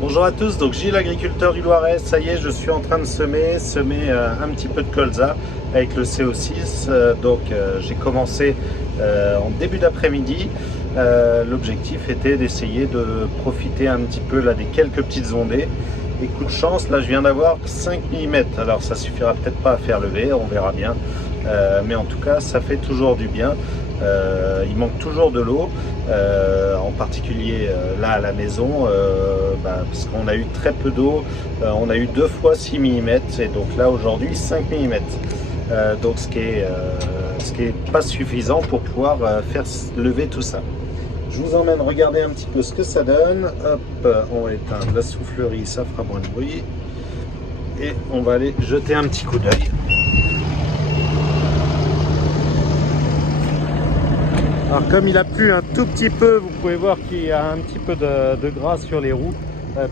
Bonjour à tous, donc Gilles, agriculteur du Loiret. Ça y est, je suis en train de semer un petit peu de colza avec le CO6. J'ai commencé en début d'après-midi. L'objectif était d'essayer de profiter un petit peu là des quelques petites ondées. Et coup de chance, là je viens d'avoir 5 mm. Alors ça suffira peut-être pas à faire lever, on verra bien. Mais en tout cas, ça fait toujours du bien. Il manque toujours de l'eau, en particulier là à la maison, parce qu'on a eu très peu d'eau. On a eu 2 fois 6 mm et donc là aujourd'hui 5 mm. Donc ce qui est pas suffisant pour pouvoir faire lever tout ça. Je vous emmène regarder un petit peu ce que ça donne. Hop, on va éteindre la soufflerie, ça fera moins de bruit. Et on va aller jeter un petit coup d'œil. Alors comme il a plu un tout petit peu, vous pouvez voir qu'il y a un petit peu de gras sur les roues,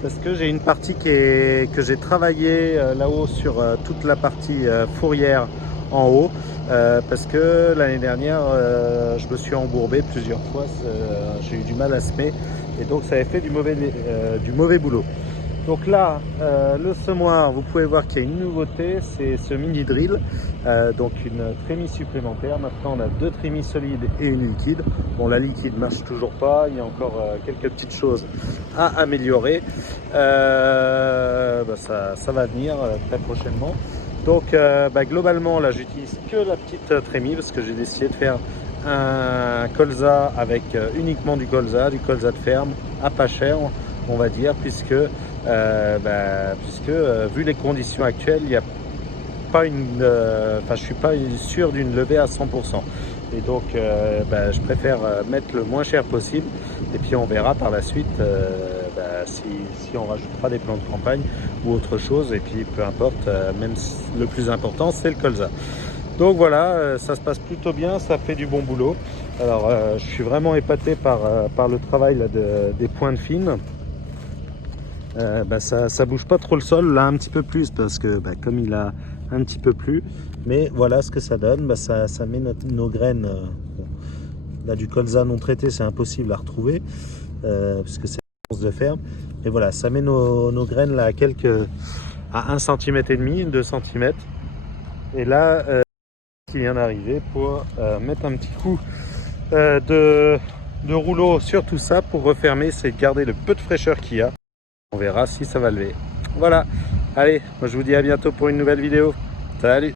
parce que j'ai une partie que j'ai travaillé là-haut sur toute la partie fourrière en haut, parce que l'année dernière je me suis embourbé plusieurs fois, j'ai eu du mal à semer et donc ça avait fait du mauvais boulot. Donc là, le semoir, vous pouvez voir qu'il y a une nouveauté, c'est ce mini drill, donc une trémie supplémentaire. Maintenant, on a 2 trémies solides et une liquide. Bon, la liquide marche toujours pas, il y a encore quelques petites choses à améliorer. Ça va venir très prochainement. Donc, globalement, là, j'utilise que la petite trémie parce que j'ai décidé de faire un colza avec uniquement du colza de ferme à pas cher, on va dire, puisque vu les conditions actuelles, il n'y a pas je suis pas sûr d'une levée à 100%. Et donc je préfère mettre le moins cher possible et puis on verra par la suite si on rajoutera des plants de campagne ou autre chose, et puis peu importe, même le plus important c'est le colza. Donc voilà, ça se passe plutôt bien, ça fait du bon boulot. Alors je suis vraiment épaté par le travail là, des pointes fines. Ça bouge pas trop le sol, là un petit peu plus parce que comme il a un petit peu plu, mais voilà ce que ça donne. Ça met nos graines, là du colza non traité c'est impossible à retrouver parce que c'est de ferme, et voilà, ça met nos graines là à 1 cm et demi, 2 cm, et là qui vient d'arriver pour mettre un petit coup de rouleau sur tout ça pour refermer, c'est de garder le peu de fraîcheur qu'il y a. On verra si ça va lever. Voilà, allez, moi je vous dis à bientôt pour une nouvelle vidéo. Salut!